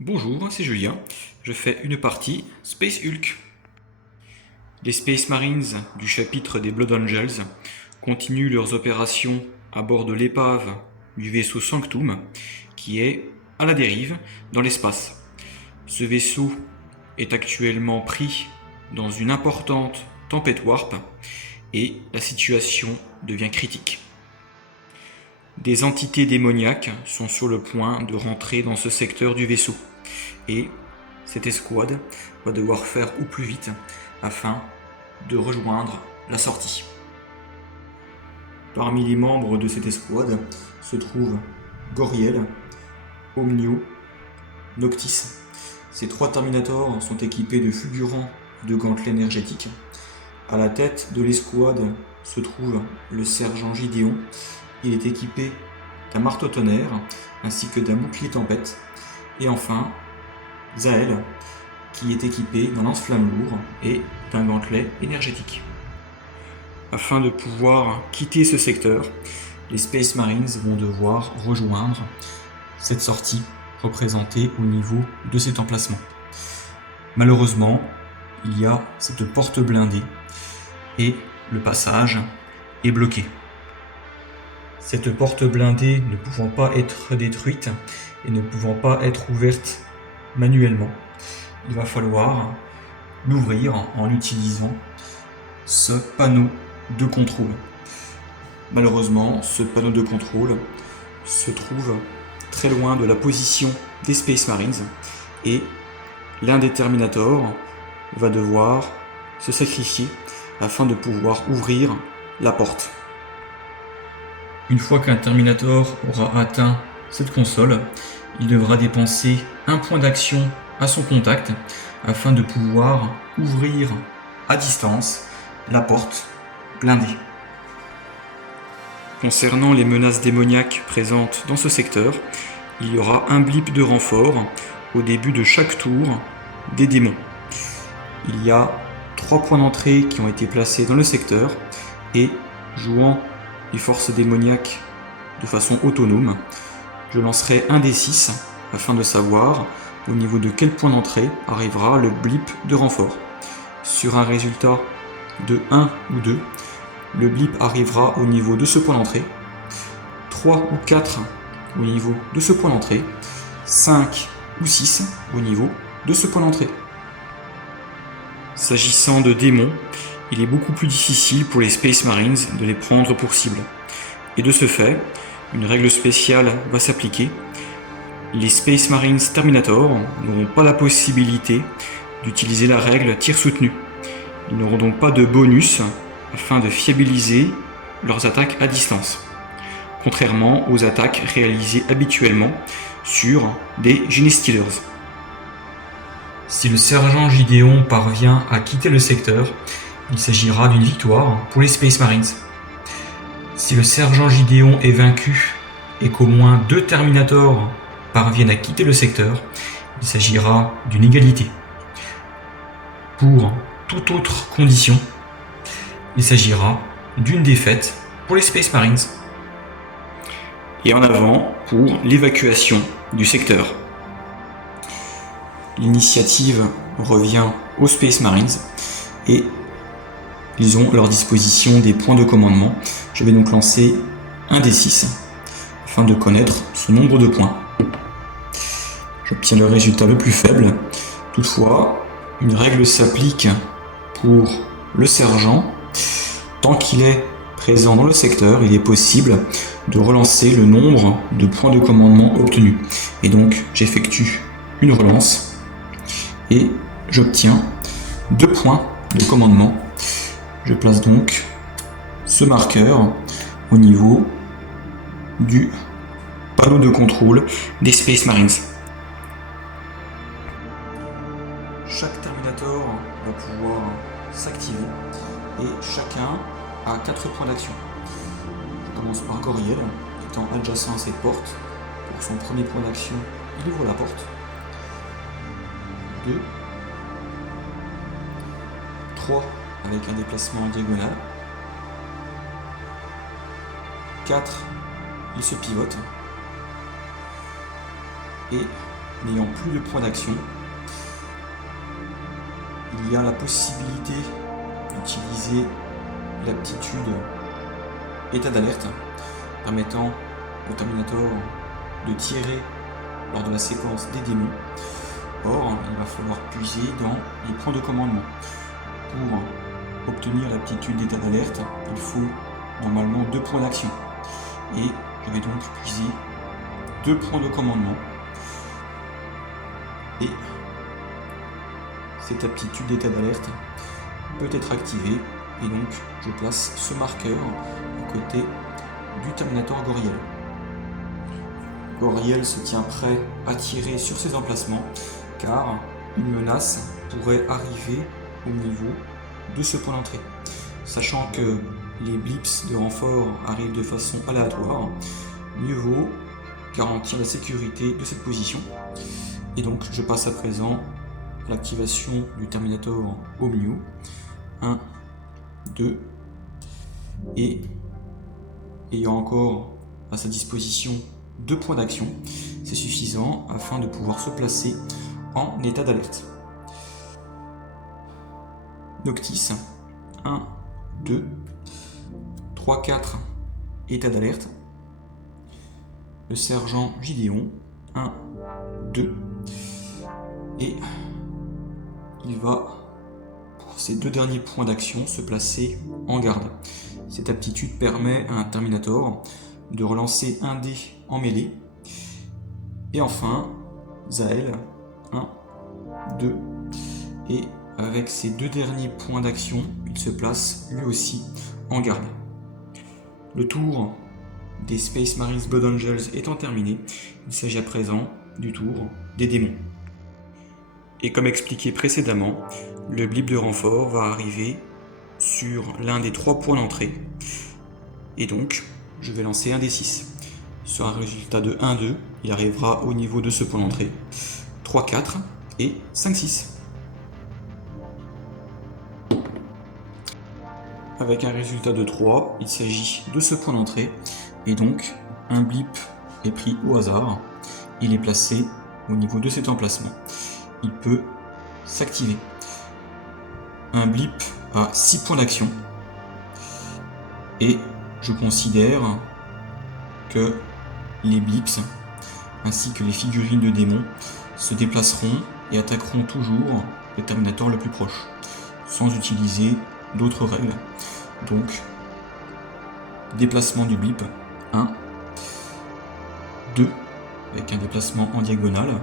Bonjour, c'est Julien. Je fais une partie Space Hulk. Les Space Marines du chapitre des Blood Angels continuent leurs opérations à bord de l'épave du vaisseau Sanctum qui est à la dérive dans l'espace. Ce vaisseau est actuellement pris dans une importante tempête warp et la situation devient critique. Des entités démoniaques sont sur le point de rentrer dans ce secteur du vaisseau et cette escouade va devoir faire au plus vite afin de rejoindre la sortie. Parmi les membres de cette escouade se trouvent Goriel, Omnio, Noctis. Ces trois Terminators sont équipés de fulgurants et de gantelets énergétiques. À la tête de l'escouade se trouve le sergent Gideon. Il est équipé d'un marteau tonnerre ainsi que d'un bouclier tempête. Et enfin, Zael, qui est équipé d'un lance-flamme lourd et d'un gantelet énergétique. Afin de pouvoir quitter ce secteur, les Space Marines vont devoir rejoindre cette sortie représentée au niveau de cet emplacement. Malheureusement, il y a cette porte blindée et le passage est bloqué. Cette porte blindée ne pouvant pas être détruite et ne pouvant pas être ouverte manuellement, il va falloir l'ouvrir en utilisant ce panneau de contrôle. Malheureusement, ce panneau de contrôle se trouve très loin de la position des Space Marines et l'un des Terminators va devoir se sacrifier afin de pouvoir ouvrir la porte. Une fois qu'un Terminator aura atteint cette console, il devra dépenser un point d'action à son contact afin de pouvoir ouvrir à distance la porte blindée. Concernant les menaces démoniaques présentes dans ce secteur, il y aura un blip de renfort au début de chaque tour des démons. Il y a 3 points d'entrée qui ont été placés dans le secteur et, jouant les forces démoniaques de façon autonome, je lancerai un des 6 afin de savoir au niveau de quel point d'entrée arrivera le blip de renfort. Sur un résultat de 1 ou 2, le blip arrivera au niveau de ce point d'entrée, 3 ou 4 au niveau de ce point d'entrée, 5 ou 6 au niveau de ce point d'entrée. S'agissant de démons, il est beaucoup plus difficile pour les Space Marines de les prendre pour cible. Et de ce fait, une règle spéciale va s'appliquer. Les Space Marines Terminator n'auront pas la possibilité d'utiliser la règle tir soutenu. Ils n'auront donc pas de bonus afin de fiabiliser leurs attaques à distance, contrairement aux attaques réalisées habituellement sur des Genestealers. Si le sergent Gideon parvient à quitter le secteur, il s'agira d'une victoire pour les Space Marines. Si le sergent Gideon est vaincu et qu'au moins 2 Terminators parviennent à quitter le secteur, il s'agira d'une égalité. Pour toute autre condition, il s'agira d'une défaite pour les Space Marines. Et en avant pour l'évacuation du secteur. L'initiative revient aux Space Marines et ils ont à leur disposition des points de commandement. Je vais donc lancer un des 6 afin de connaître son nombre de points. J'obtiens le résultat le plus faible. Toutefois, une règle s'applique pour le sergent. Tant qu'il est présent dans le secteur, il est possible de relancer le nombre de points de commandement obtenus. Et donc, j'effectue une relance et j'obtiens 2 points de commandement. Je place donc ce marqueur au niveau du panneau de contrôle des Space Marines. Chaque Terminator va pouvoir s'activer et chacun a 4 points d'action. Je commence par Goriel, étant adjacent à cette porte. Pour son premier point d'action, il ouvre la porte. 2, 3 avec un déplacement en diagonale. 4, il se pivote. Et n'ayant plus de points d'action, il y a la possibilité d'utiliser l'aptitude état d'alerte, permettant au Terminator de tirer lors de la séquence des démons. Or, il va falloir puiser dans les points de commandement. Pour obtenir l'aptitude d'état d'alerte, il faut normalement 2 points d'action. Et je vais donc puiser 2 points de commandement. Et cette aptitude d'état d'alerte peut être activée. Et donc, je place ce marqueur à côté du Terminator Goriel. Goriel se tient prêt à tirer sur ses emplacements, car une menace pourrait arriver au niveau de ce point d'entrée. Sachant que les blips de renfort arrivent de façon aléatoire, mieux vaut garantir la sécurité de cette position. Et donc je passe à présent à l'activation du Terminator Omniu. 1, 2, et ayant encore à sa disposition 2 points d'action, c'est suffisant afin de pouvoir se placer en état d'alerte. Noctis, 1, 2, 3, 4, état d'alerte. Le sergent Gideon, 1, 2, et il va, pour ces 2 derniers points d'action, se placer en garde. Cette aptitude permet à un Terminator de relancer un dé en mêlée. Et enfin, Zael, 1, 2, et avec ces 2 derniers points d'action, il se place lui aussi en garde. Le tour des Space Marines Blood Angels étant terminé, il s'agit à présent du tour des démons. Et comme expliqué précédemment, le blip de renfort va arriver sur l'un des 3 points d'entrée. Et donc, je vais lancer un des 6. Sur un résultat de 1-2, il arrivera au niveau de ce point d'entrée. 3-4 et 5-6. Avec un résultat de 3, il s'agit de ce point d'entrée. Et donc, un blip est pris au hasard. Il est placé au niveau de cet emplacement. Il peut s'activer. Un blip a 6 points d'action. Et je considère que les blips ainsi que les figurines de démons se déplaceront et attaqueront toujours le Terminator le plus proche, sans utiliser d'autres règles. Donc, déplacement du blip, 1, 2, avec un déplacement en diagonale,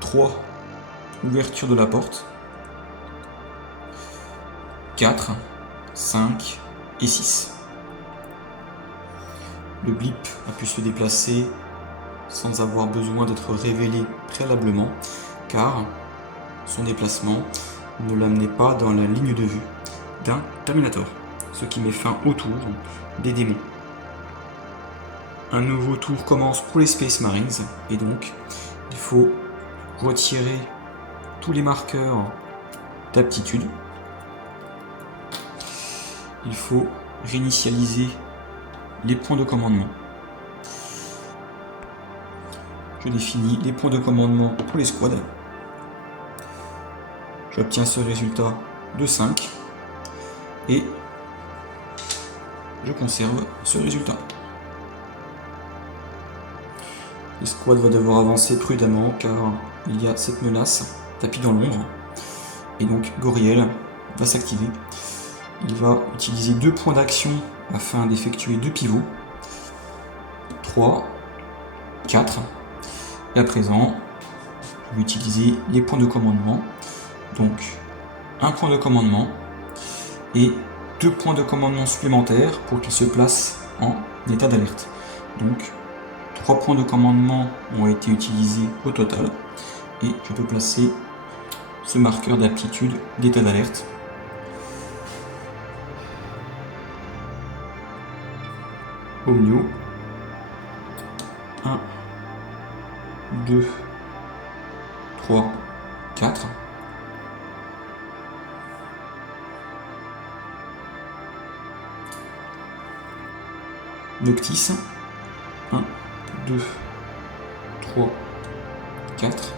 3, ouverture de la porte, 4, 5 et 6. Le blip a pu se déplacer sans avoir besoin d'être révélé préalablement, car son déplacement ne l'amenait pas dans la ligne de vue d'un Terminator, ce qui met fin au tour des démons. Un nouveau tour commence pour les Space Marines, et donc il faut retirer tous les marqueurs d'aptitude. Il faut réinitialiser les points de commandement. Je définis les points de commandement pour les squads. J'obtiens ce résultat de 5 et je conserve ce résultat. Les squads vont devoir avancer prudemment car il y a cette menace tapis dans l'ombre et donc Goriel va s'activer. Il va utiliser 2 points d'action afin d'effectuer 2 pivots. 3, 4. Et à présent, je vais utiliser les points de commandement. Donc, un point de commandement et 2 points de commandement supplémentaires pour qu'il se place en état d'alerte. Donc, 3 points de commandement ont été utilisés au total. Et je peux placer ce marqueur d'aptitude d'état d'alerte. Omniu. 1, 2, 3, 4. Noctis. 1, 2, 3, 4.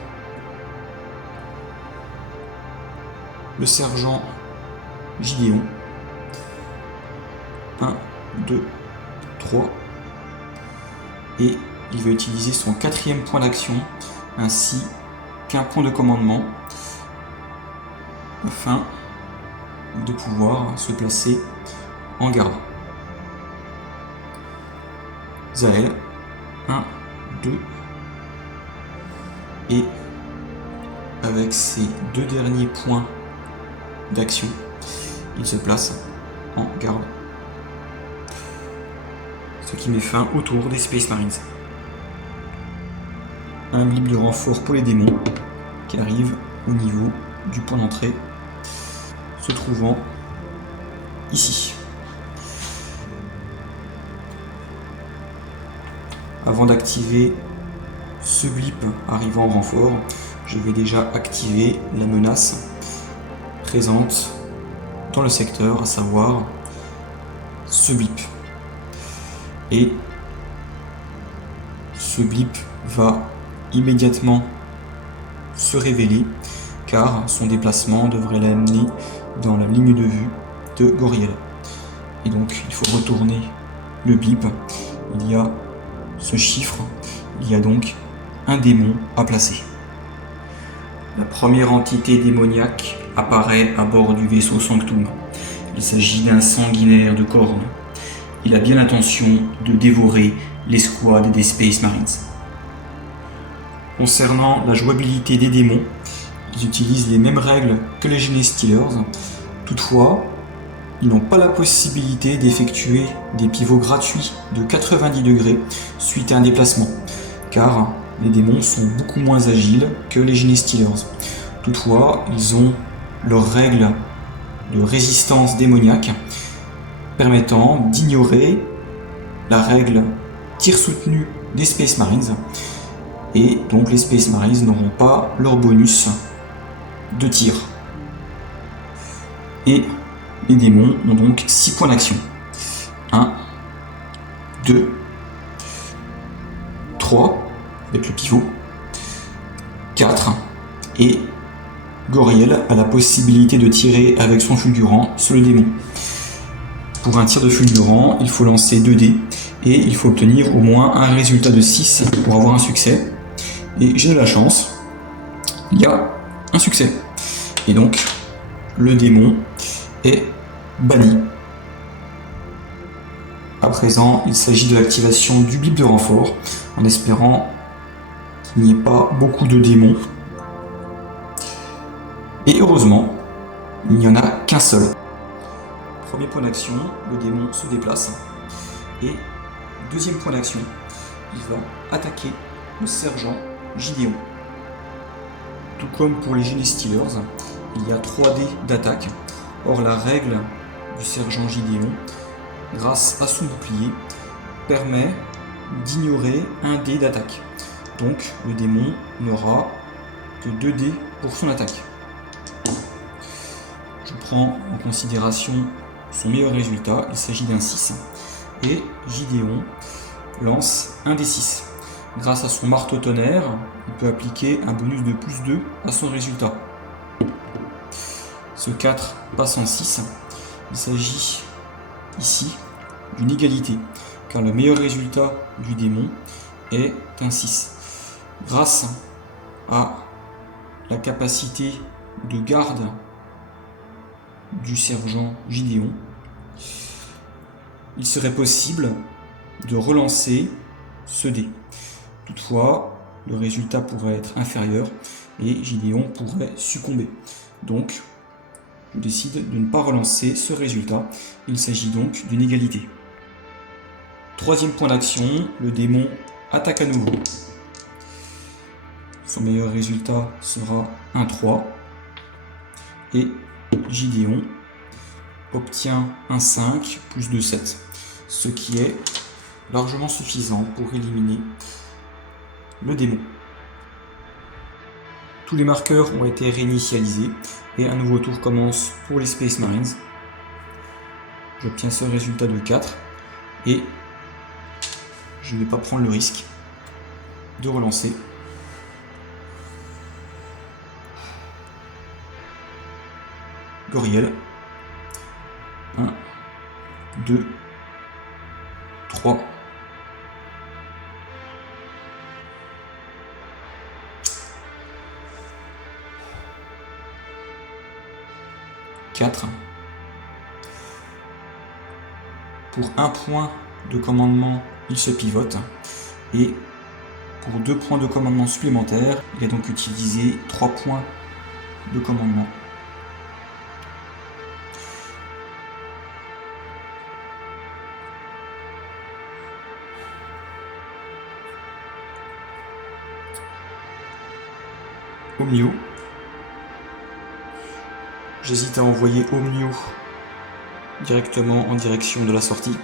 Le sergent Gideon. 1, 2, 3. Et il va utiliser son 4e point d'action ainsi qu'un point de commandement afin de pouvoir se placer en garde. Zael, 1, 2, et avec ses 2 derniers points d'action, il se place en garde. Ce qui met fin au tour des Space Marines. Un blip de renfort pour les démons qui arrive au niveau du point d'entrée, se trouvant ici. Avant d'activer ce blip arrivant en renfort, je vais déjà activer la menace présente dans le secteur, à savoir ce blip. Et ce blip va immédiatement se révéler car son déplacement devrait l'amener dans la ligne de vue de Goriel. Et donc il faut retourner le blip. Il y a ce chiffre, il y a donc un démon à placer. La première entité démoniaque apparaît à bord du vaisseau Sanctum. Il s'agit d'un sanguinaire de cornes. Il a bien l'intention de dévorer l'escouade des Space Marines. Concernant la jouabilité des démons, ils utilisent les mêmes règles que les Genestealers. Toutefois, ils n'ont pas la possibilité d'effectuer des pivots gratuits de 90 degrés suite à un déplacement, car les démons sont beaucoup moins agiles que les Genestealers. Toutefois, ils ont leurs règles de résistance démoniaque permettant d'ignorer la règle tir soutenu des Space Marines, et donc les Space Marines n'auront pas leur bonus de tir. Et les démons ont donc 6 points d'action. 1, 2, 3, avec le pivot, 4, et Goriel a la possibilité de tirer avec son fulgurant sur le démon. Pour un tir de fulgurant, il faut lancer 2 dés et il faut obtenir au moins un résultat de 6 pour avoir un succès. Et j'ai de la chance, il y a un succès. Et donc, le démon est banni. À présent, il s'agit de l'activation du blip de renfort, en espérant qu'il n'y ait pas beaucoup de démons. Et heureusement, il n'y en a qu'un seul. Premier point d'action, le démon se déplace. Et deuxième point d'action, il va attaquer le sergent Gideon. Tout comme pour les Genestealers, il y a 3 dés d'attaque. Or, la règle du sergent Gideon, grâce à son bouclier, permet d'ignorer un dé d'attaque. Donc, le démon n'aura que 2 dés pour son attaque. Je prends en considération son meilleur résultat, il s'agit d'un 6. Et Gideon lance un des 6. Grâce à son marteau tonnerre, il peut appliquer un bonus de plus 2 à son résultat. Ce 4 passe en 6. Il s'agit ici d'une égalité, car le meilleur résultat du démon est un 6. Grâce à la capacité de garde du sergent Gideon, il serait possible de relancer ce dé. Toutefois, le résultat pourrait être inférieur et Gideon pourrait succomber. Donc, je décide de ne pas relancer ce résultat. Il s'agit donc d'une égalité. Troisième point d'action, le démon attaque à nouveau. Son meilleur résultat sera un 3. Et Gideon obtient un 5 plus 2, 7. Ce qui est largement suffisant pour éliminer le démon. Tous les marqueurs ont été réinitialisés et un nouveau tour commence pour les Space Marines. J'obtiens ce résultat de 4 et je ne vais pas prendre le risque de relancer. Goriel. 1, 2, 3. 4. Pour un point de commandement, il se pivote. Et pour 2 points de commandement supplémentaires, il a donc utilisé 3 points de commandement. Omnio. J'hésite à envoyer Omnio directement en direction de la sortie.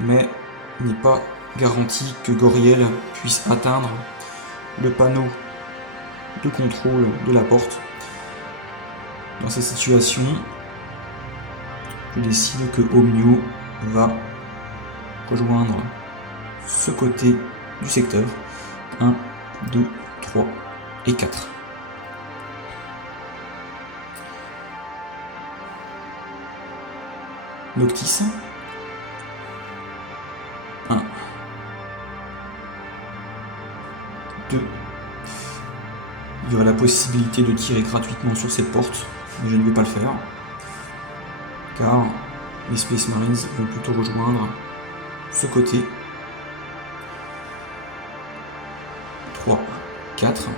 Mais il n'est pas garanti que Goriel puisse atteindre le panneau de contrôle de la porte. Dans cette situation, je décide que Omnio va rejoindre ce côté du secteur. 1, 2, 3 et 4. Noctis. 1, 2. Il y aurait la possibilité de tirer gratuitement sur cette porte, mais je ne vais pas le faire, car les Space Marines vont plutôt rejoindre ce côté. 3, 4.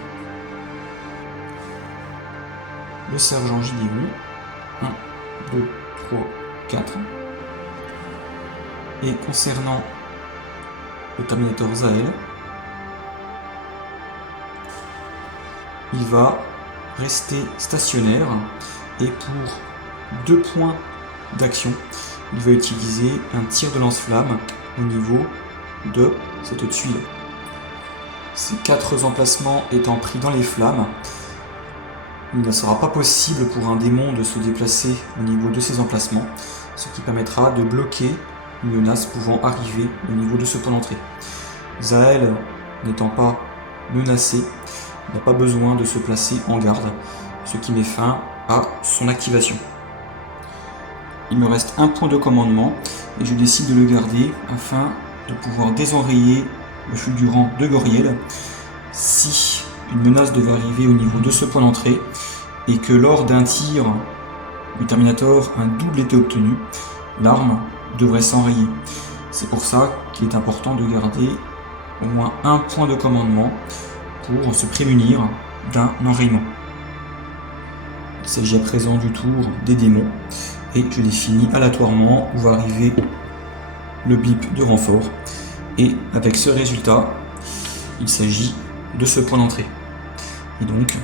Le sergent Gideon. 1, 2, 3, 4. Et concernant le Terminator Zahel, il va rester stationnaire et pour 2 points d'action, il va utiliser un tir de lance-flamme au niveau de cette tuile. Ces 4 emplacements étant pris dans les flammes, il ne sera pas possible pour un démon de se déplacer au niveau de ces emplacements, ce qui permettra de bloquer une menace pouvant arriver au niveau de ce point d'entrée. Zahel n'étant pas menacé, n'a pas besoin de se placer en garde, ce qui met fin à son activation. Il me reste un point de commandement et je décide de le garder afin de pouvoir désenrayer le fulgurant de Goriel si une menace devait arriver au niveau de ce point d'entrée et que lors d'un tir du Terminator, un double était obtenu, l'arme devrait s'enrayer. C'est pour ça qu'il est important de garder au moins un point de commandement pour se prémunir d'un enrayement. Il s'agit à présent du tour des démons et je les finis aléatoirement où va arriver le blip de renfort et avec ce résultat il s'agit de ce point d'entrée. Et donc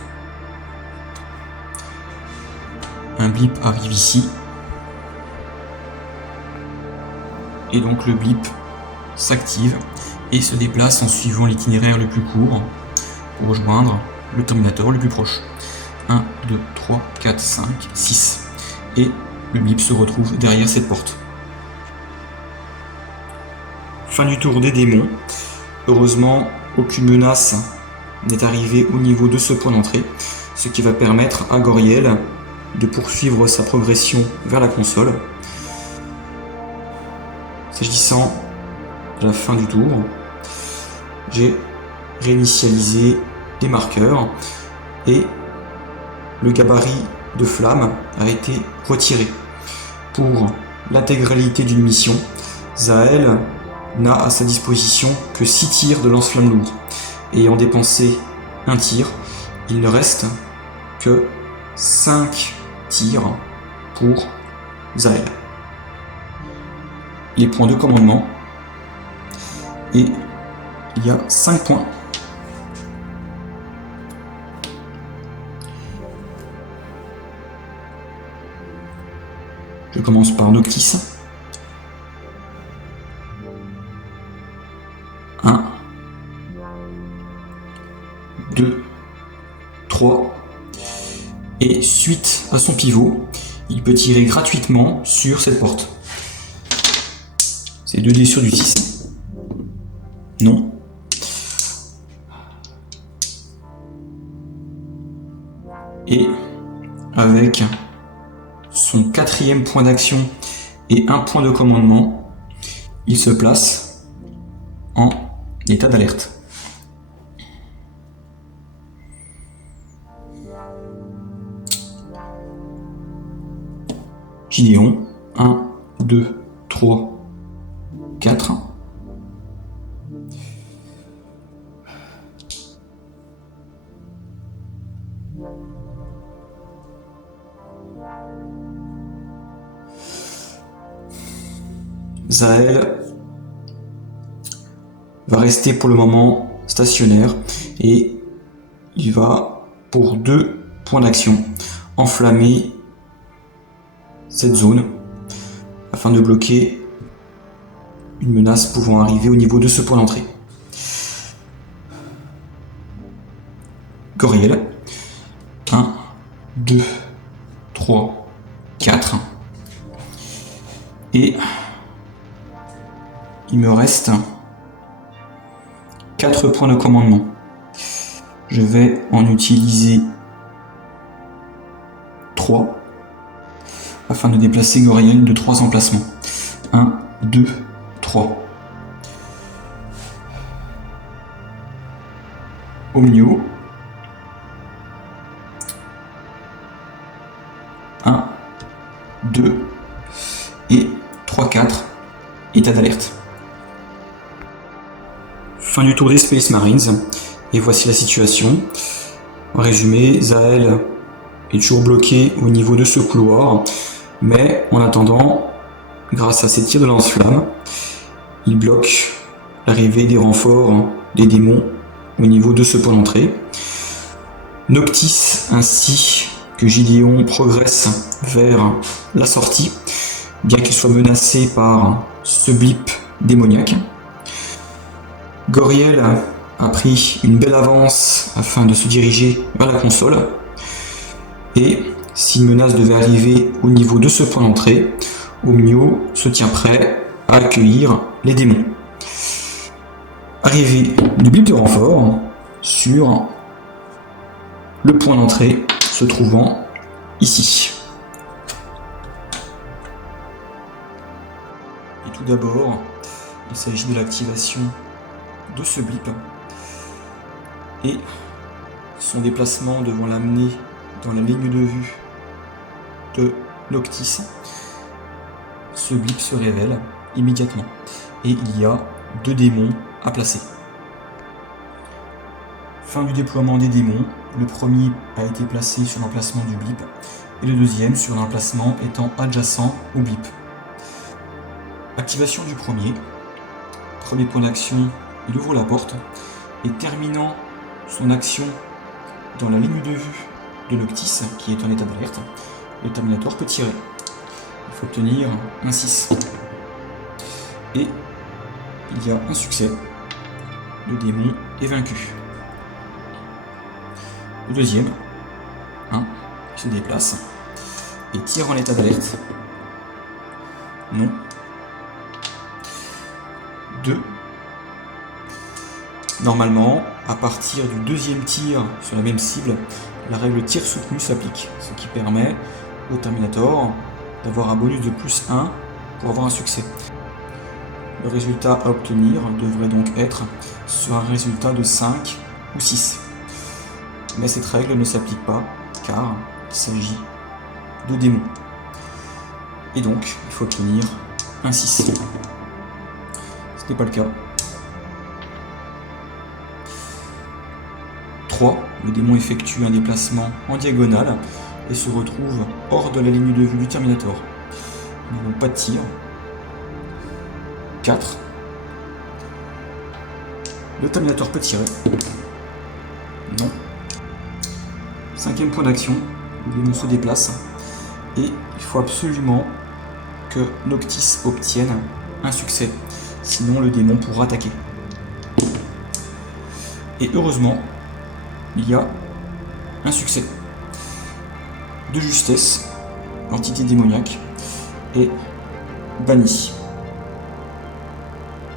un blip arrive ici et donc le blip s'active et se déplace en suivant l'itinéraire le plus court pour rejoindre le Terminator le plus proche. 1, 2, 3, 4, 5, 6. Et le blip se retrouve derrière cette porte. Fin du tour des démons. Heureusement, aucune menace n'est arrivée au niveau de ce point d'entrée, ce qui va permettre à Goriel de poursuivre sa progression vers la console. S'agissant de la fin du tour, j'ai réinitialisé les marqueurs et le gabarit de flamme a été retiré. Pour l'intégralité d'une mission, Zahel n'a à sa disposition que 6 tirs de lance-flamme lourd. Ayant dépensé un tir, il ne reste que 5 tirs pour Zahel. Les points de commandement, et il y a 5 points. Je commence par Noctis. 1, 2, 3. Et suite à son pivot, il peut tirer gratuitement sur cette porte. C'est 2 dés sur du 6. Non. Et avec son 4e point d'action et un point de commandement, il se place en état d'alerte. Gideon, 1, 2, 3, 4. Zaël va rester pour le moment stationnaire et il va, pour 2 points d'action, enflammer cette zone afin de bloquer une menace pouvant arriver au niveau de ce point d'entrée. Goriel, 1, 2, 3, 4. Et il me reste 4 points de commandement. Je vais en utiliser 3 afin de déplacer Goriel de 3 emplacements. 1, 2, 3. Omnio. 1, 2 et 3, 4. État d'alerte. Fin du tour des Space Marines, et voici la situation. En résumé, Zaël est toujours bloqué au niveau de ce couloir, mais en attendant, grâce à ses tirs de lance-flammes, il bloque l'arrivée des renforts des démons au niveau de ce point d'entrée. Noctis ainsi que Gideon progressent vers la sortie, bien qu'il soit menacé par ce blip démoniaque. Goriel a pris une belle avance afin de se diriger vers la console, et si une menace devait arriver au niveau de ce point d'entrée, Omnio se tient prêt à accueillir les démons. Arrivée du blip de renfort sur le point d'entrée se trouvant ici. Et tout d'abord, il s'agit de l'activation de ce blip et son déplacement devant l'amener dans la ligne de vue de Noctis. Ce blip se révèle immédiatement et il y a 2 démons à placer. Fin du déploiement des démons, le premier a été placé sur l'emplacement du blip et le deuxième sur l'emplacement étant adjacent au blip. Activation du premier point d'action, il ouvre la porte et terminant son action dans la ligne de vue de Noctis, qui est en état d'alerte, le Terminator peut tirer. Il faut obtenir un 6. Et il y a un succès. Le démon est vaincu. Le deuxième, 1, se déplace et tire en état d'alerte. Non. 2. Normalement, à partir du deuxième tir sur la même cible, la règle tir soutenu s'applique, ce qui permet au Terminator d'avoir un bonus de plus 1 pour avoir un succès. Le résultat à obtenir devrait donc être sur un résultat de 5 ou 6. Mais cette règle ne s'applique pas car il s'agit de démons. Et donc, il faut obtenir un 6. Ce n'est pas le cas. 3. Le démon effectue un déplacement en diagonale et se retrouve hors de la ligne de vue du Terminator. Nous n'avons pas de tir. 4. Le Terminator peut tirer. Non. 5e point d'action, le démon se déplace et il faut absolument que Noctis obtienne un succès, sinon le démon pourra attaquer. Et heureusement, il y a un succès. De justesse, l'entité démoniaque est bannie.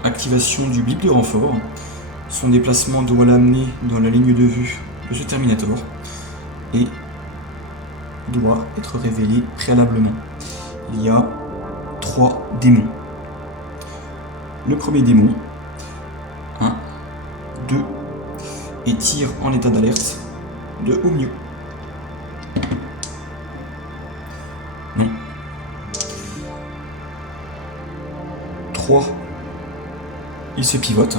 Activation du blip de renfort. Son déplacement doit l'amener dans la ligne de vue de ce Terminator. Et doit être révélé préalablement. Il y a 3 démons. Le premier démon, 1, 2, et tire en état d'alerte de Omnio. Non. 3. Il se pivote,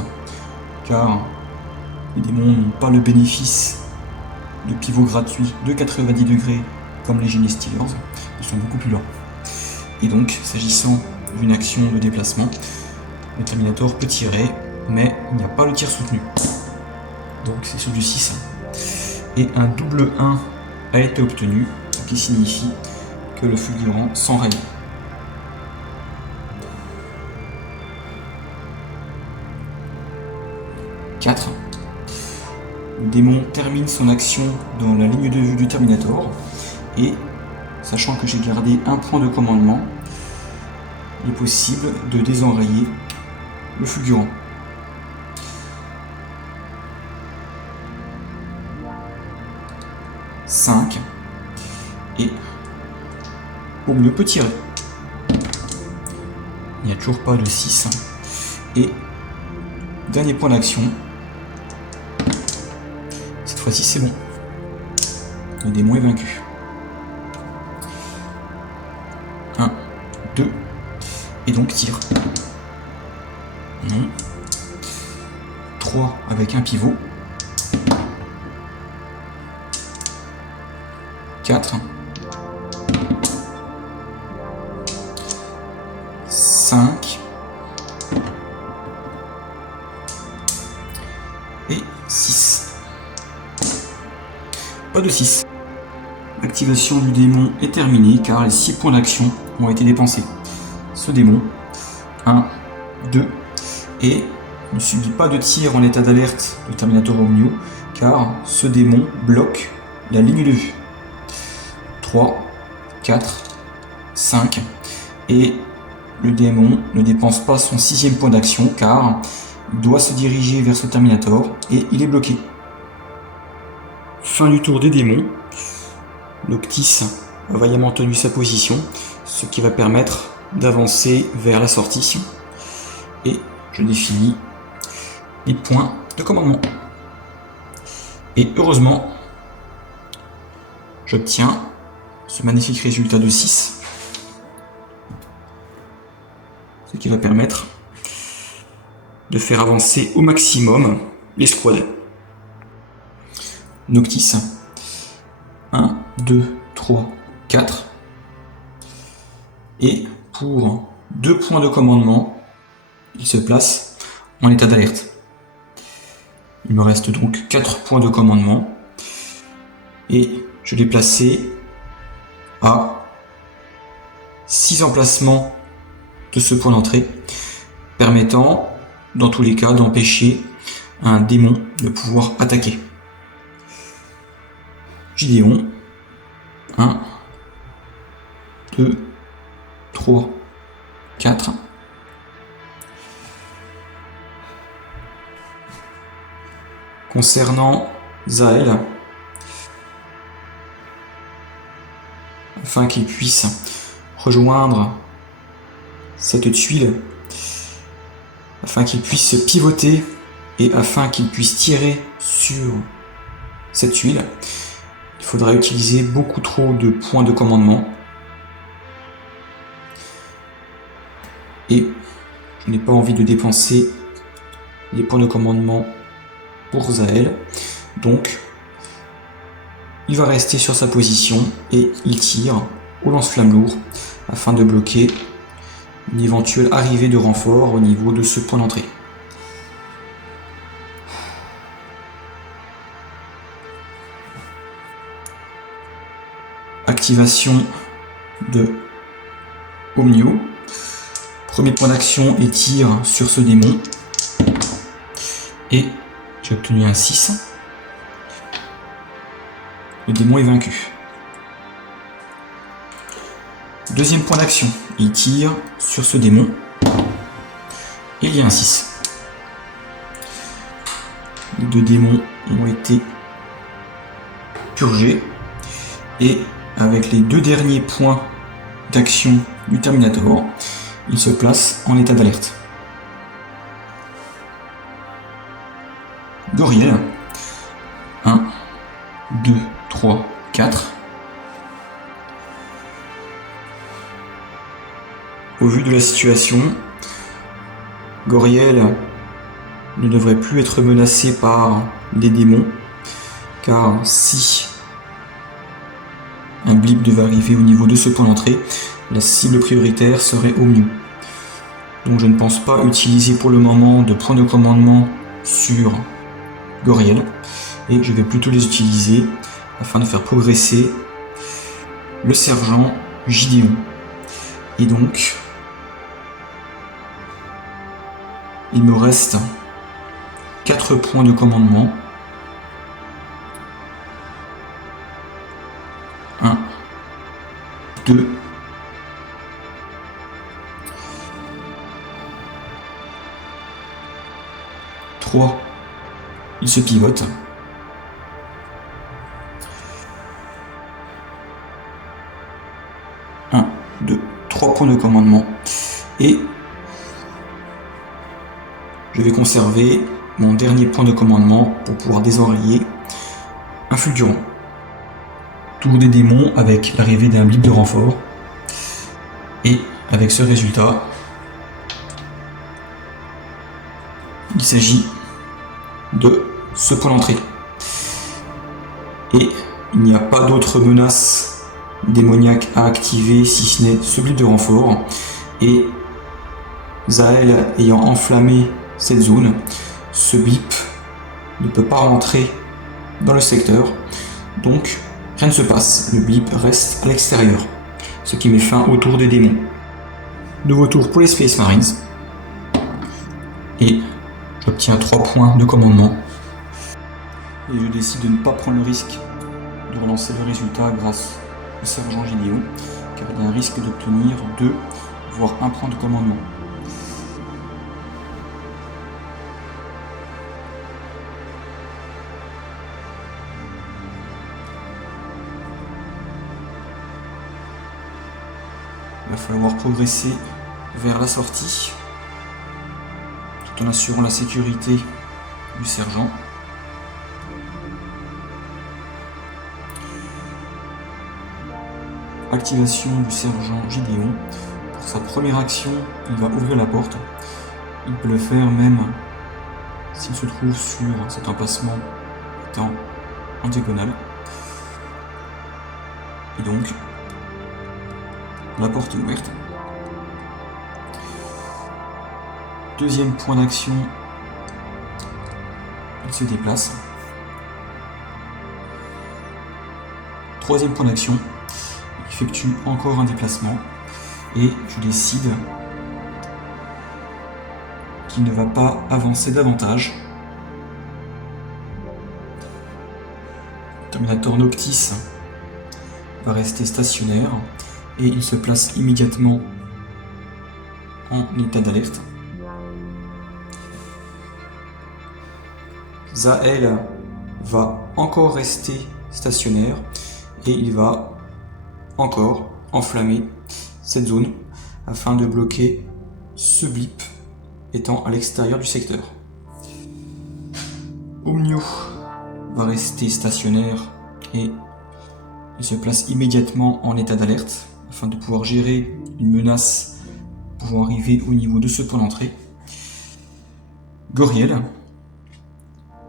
car les démons n'ont pas le bénéfice de pivot gratuit de 90 degrés comme les Genie Stealers, ils sont beaucoup plus lents. Et donc, s'agissant d'une action de déplacement, le Terminator peut tirer, mais il n'y a pas le tir soutenu. Donc c'est sur du 6. Et un double 1 a été obtenu, ce qui signifie que le fulgurant s'enraye. Le démon termine son action dans la ligne de vue du Terminator et, sachant que j'ai gardé un point de commandement, il est possible de désenrayer le fulgurant. Et Omnio peut tirer. Il n'y a toujours pas de 6. Et dernier point d'action. Cette fois-ci c'est bon. Le démon est vaincu. 1, 2. Et donc tire. Non. 3 avec un pivot. 4. 5. Et 6. Pas de 6. L'activation du démon est terminée car les 6 points d'action ont été dépensés. Ce démon, 1, 2, et ne subit pas de tir en état d'alerte de Terminator Omnio car ce démon bloque la ligne de vue. 3, 4, 5, et le démon ne dépense pas son 6e point d'action car il doit se diriger vers ce Terminator et il est bloqué. Fin du tour des démons. Noctis a vaillamment tenu sa position, ce qui va permettre d'avancer vers la sortie. Et je définis les points de commandement. Et heureusement, j'obtiens ce magnifique résultat de 6, ce qui va permettre de faire avancer au maximum l'escouade. Noctis, 1, 2, 3, 4, et pour 2 points de commandement, il se place en état d'alerte. Il me reste donc 4 points de commandement, et je l'ai placé à 6 emplacements de ce point d'entrée, permettant dans tous les cas d'empêcher un démon de pouvoir attaquer. Gideon, 1, 2, 3, 4. Concernant Zael, afin qu'il puisse rejoindre cette tuile, afin qu'il puisse se pivoter et afin qu'il puisse tirer sur cette tuile, il faudra utiliser beaucoup trop de points de commandement. Et je n'ai pas envie de dépenser les points de commandement pour Zael. Donc, il va rester sur sa position et il tire au lance-flamme lourd afin de bloquer une éventuelle arrivée de renfort au niveau de ce point d'entrée. Activation de Omnio. Premier point d'action et tire sur ce démon. Et j'ai obtenu un 6. Le démon est vaincu. Deuxième point d'action, il tire sur ce démon. Et il y a un 6. Les 2 démons ont été purgés. Et avec les 2 derniers points d'action du Terminator, il se place en état d'alerte. Goriel, 1, 2, 3, 4. Au vu de la situation, Goriel ne devrait plus être menacé par des démons, car si un blip devait arriver au niveau de ce point d'entrée, la cible prioritaire serait Omniu. Donc je ne pense pas utiliser pour le moment de points de commandement sur Goriel, et je vais plutôt les utiliser afin de faire progresser le sergent Gideon. Et donc, il me reste 4 points de commandement. 1, 2, 3. Il se pivote. 1, 2, 3 points de commandement. Et je vais conserver mon dernier point de commandement pour pouvoir désenrayer un fulgurant. Tour des démons avec l'arrivée d'un blip de renfort. Et avec ce résultat, il s'agit de ce point d'entrée. Et il n'y a pas d'autre menace démoniaque à activer si ce n'est ce blip de renfort. Et Zael ayant enflammé cette zone, ce blip ne peut pas rentrer dans le secteur. Donc rien ne se passe, le blip reste à l'extérieur, ce qui met fin au tour des démons. Nouveau tour pour les Space Marines. Et j'obtiens 3 points de commandement. Et je décide de ne pas prendre le risque de relancer le résultat grâce au sergent Gideon, car il y a un risque d'obtenir 2 voire 1 point de commandement. Il va falloir progresser vers la sortie, tout en assurant la sécurité du sergent. Activation du sergent Gideon. Pour sa première action, il va ouvrir la porte. Il peut le faire même s'il se trouve sur cet emplacement étant en diagonale. Et donc, la porte est ouverte. Deuxième point d'action, il se déplace. Troisième point d'action, il effectue encore un déplacement et je décide qu'il ne va pas avancer davantage. Terminator Noctis va rester stationnaire et il se place immédiatement en état d'alerte. Zael va encore rester stationnaire et il va encore enflammer cette zone afin de bloquer ce blip étant à l'extérieur du secteur. Omniu va rester stationnaire et il se place immédiatement en état d'alerte afin de pouvoir gérer une menace pouvant arriver au niveau de ce point d'entrée. Goriel,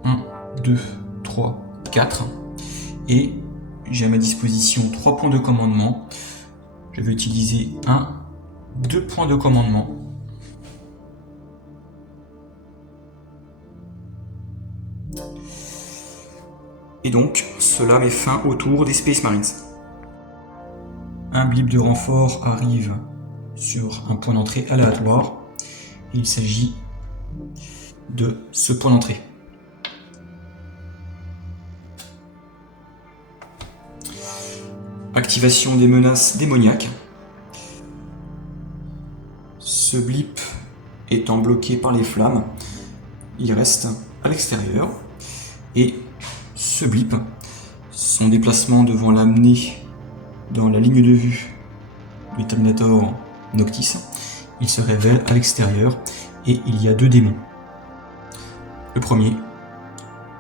1, 2, 3, 4. Et j'ai à ma disposition 3 points de commandement. Je vais utiliser 2 points de commandement. Et donc, cela met fin au tour des Space Marines. Un blip de renfort arrive sur un point d'entrée aléatoire. Et il s'agit de ce point d'entrée. Activation des menaces démoniaques. Ce blip étant bloqué par les flammes, il reste à l'extérieur. Et ce blip, son déplacement devant l'amener dans la ligne de vue du Terminator Noctis. Il se révèle à l'extérieur et il y a 2 démons. Le premier,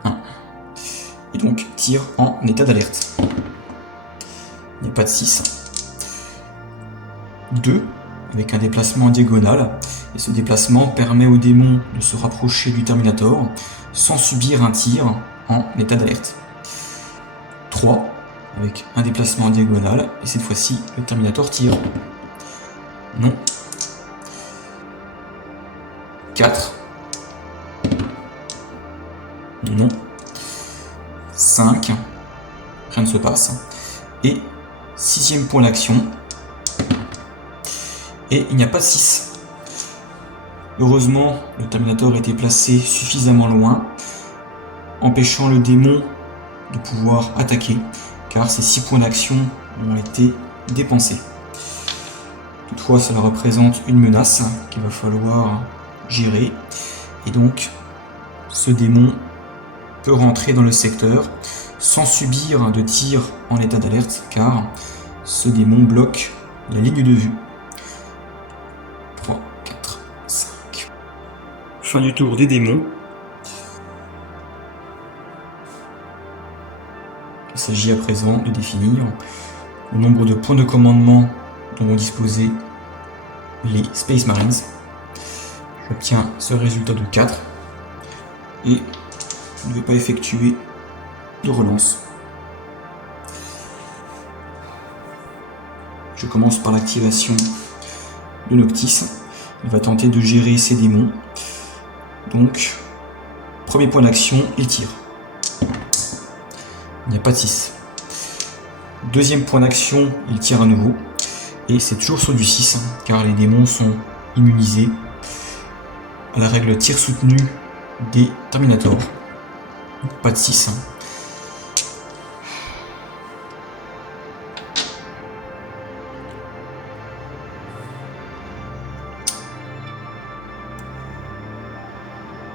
1, et donc tire en état d'alerte. Il n'y a pas de 6. 2, avec un déplacement en diagonale, et ce déplacement permet au démon de se rapprocher du Terminator sans subir un tir en état d'alerte. 3, avec un déplacement en diagonale, et cette fois-ci le Terminator tire. Non. 4. Non. 5. Rien ne se passe. Et 6e point d'action. Et il n'y a pas de 6. Heureusement, le Terminator était placé suffisamment loin, empêchant le démon de pouvoir attaquer, car ces 6 points d'action ont été dépensés. Toutefois, cela représente une menace qu'il va falloir gérer, et donc ce démon peut rentrer dans le secteur sans subir de tir en état d'alerte, car ce démon bloque la ligne de vue. 3, 4, 5. Fin du tour des démons. Il s'agit à présent de définir le nombre de points de commandement dont vont disposer les Space Marines. J'obtiens ce résultat de 4 et je ne vais pas effectuer de relance. Je commence par l'activation de Noctis. Il va tenter de gérer ses démons. Donc, premier point d'action, il tire. Il n'y a pas de 6. Deuxième point d'action, il tire à nouveau. Et c'est toujours sur du 6, car les démons sont immunisés à la règle tir soutenu des Terminators. Pas de 6.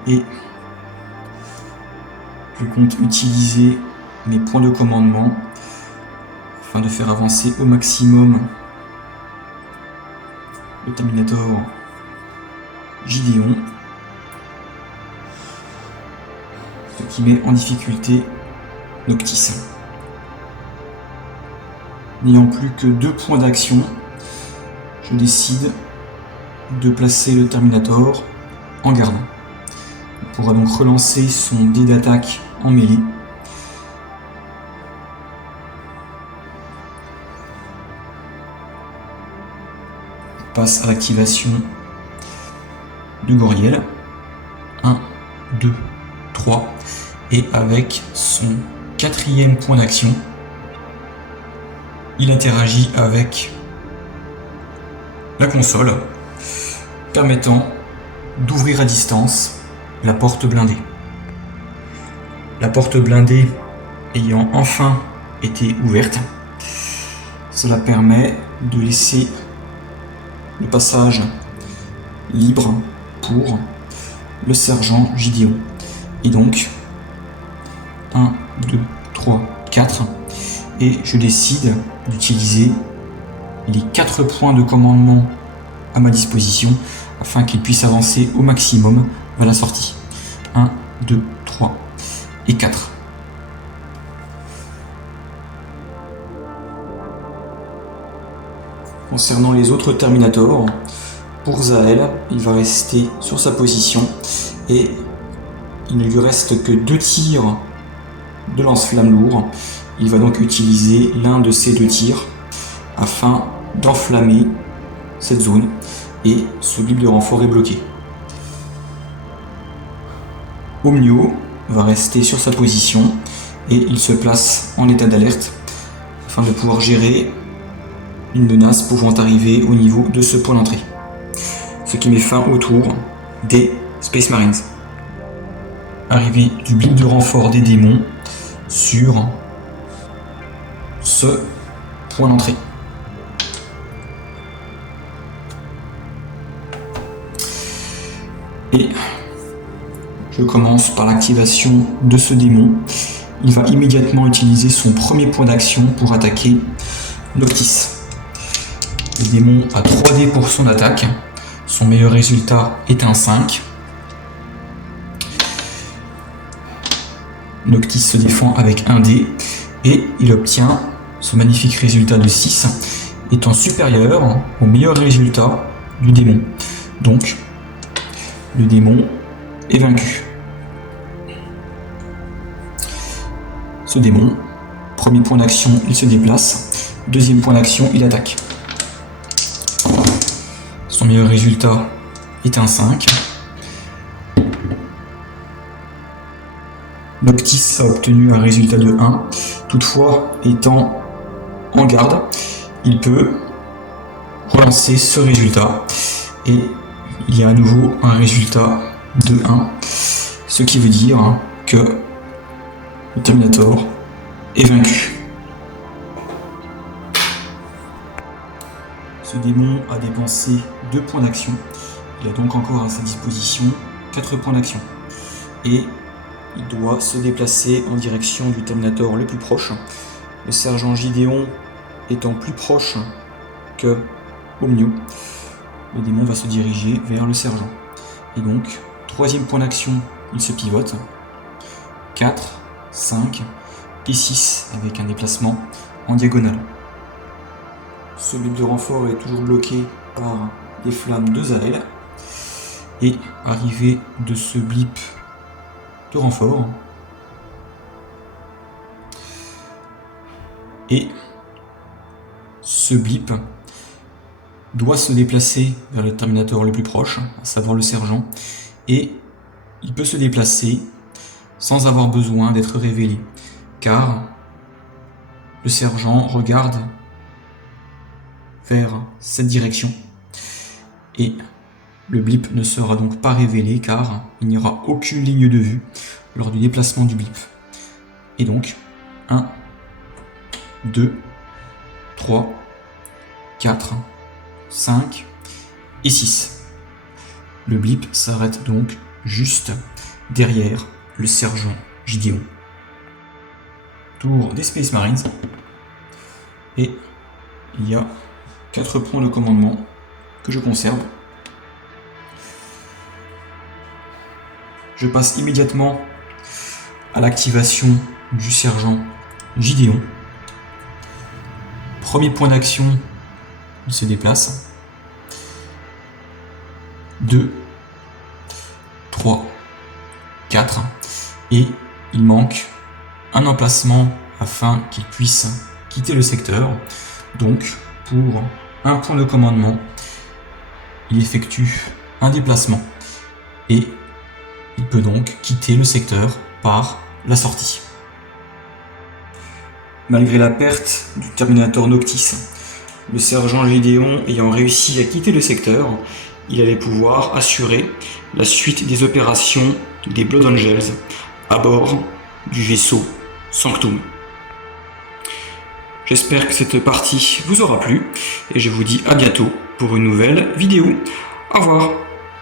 Et je compte utiliser mes points de commandement afin de faire avancer au maximum le Terminator Gideon, ce qui met en difficulté Noctis. N'ayant plus que 2 points d'action, je décide de placer le Terminator en garde. Il pourra donc relancer son dé d'attaque en mêlée. Je passe à l'activation de Goriel. 1, 2, 3. Et avec son 4e point d'action, il interagit avec la console, permettant d'ouvrir à distance la porte blindée. La porte blindée ayant enfin été ouverte, cela permet de laisser le passage libre pour le sergent Gideon. Et donc, 1, 2, 3, 4, et je décide d'utiliser les 4 points de commandement à ma disposition afin qu'il puisse avancer au maximum vers la sortie. 1, 2, 3 et 4. Concernant les autres Terminators, pour Zahel, il va rester sur sa position et il ne lui reste que 2 tirs de lance-flamme lourd. Il va donc utiliser l'un de ces 2 tirs afin d'enflammer cette zone, et ce libre de renfort est bloqué. Omnio va rester sur sa position et il se place en état d'alerte afin de pouvoir gérer une menace pouvant arriver au niveau de ce point d'entrée. Ce qui met fin au tour des Space Marines. Arrivée du blip de renfort des démons sur ce point d'entrée. Et je commence par l'activation de ce démon. Il va immédiatement utiliser son premier point d'action pour attaquer Noctis. Le démon a 3D pour son attaque. Son meilleur résultat est un 5. Noctis se défend avec 1 dé et il obtient ce magnifique résultat de 6 étant supérieur au meilleur résultat du démon. Donc, le démon est vaincu. Ce démon, premier point d'action, il se déplace. Deuxième point d'action, il attaque. Son meilleur résultat est un 5. Noctis a obtenu un résultat de 1. Toutefois, étant en garde, il peut relancer ce résultat. Et il y a à nouveau un résultat de 1. Ce qui veut dire que le Terminator est vaincu. Ce démon a dépensé 2 points d'action. Il a donc encore à sa disposition 4 points d'action. Et il doit se déplacer en direction du Terminator le plus proche. Le sergent Gideon étant plus proche que Omnio, le démon va se diriger vers le sergent. Et donc, troisième point d'action, il se pivote. 4, 5 et 6 avec un déplacement en diagonale. Ce blip de renfort est toujours bloqué par des flammes de Zael. Et arrivé de ce blip de renfort, et ce blip doit se déplacer vers le Terminator le plus proche, à savoir le sergent, et il peut se déplacer sans avoir besoin d'être révélé, car le sergent regarde vers cette direction et le blip ne sera donc pas révélé car il n'y aura aucune ligne de vue lors du déplacement du blip. Et donc 1, 2, 3, 4, 5 et 6. Le blip s'arrête donc juste derrière le sergent Gideon. Tour des Space Marines. Et il y a 4 points de commandement que je conserve. Je passe immédiatement à l'activation du sergent Gideon. Premier point d'action, il se déplace. 2, 3, 4 et il manque un emplacement afin qu'il puisse quitter le secteur. Donc pour un point de commandement, il effectue un déplacement et il peut donc quitter le secteur par la sortie. Malgré la perte du Terminator Noctis, le sergent Gideon ayant réussi à quitter le secteur, il allait pouvoir assurer la suite des opérations des Blood Angels à bord du vaisseau Sanctum. J'espère que cette partie vous aura plu et je vous dis à bientôt pour une nouvelle vidéo. Au revoir.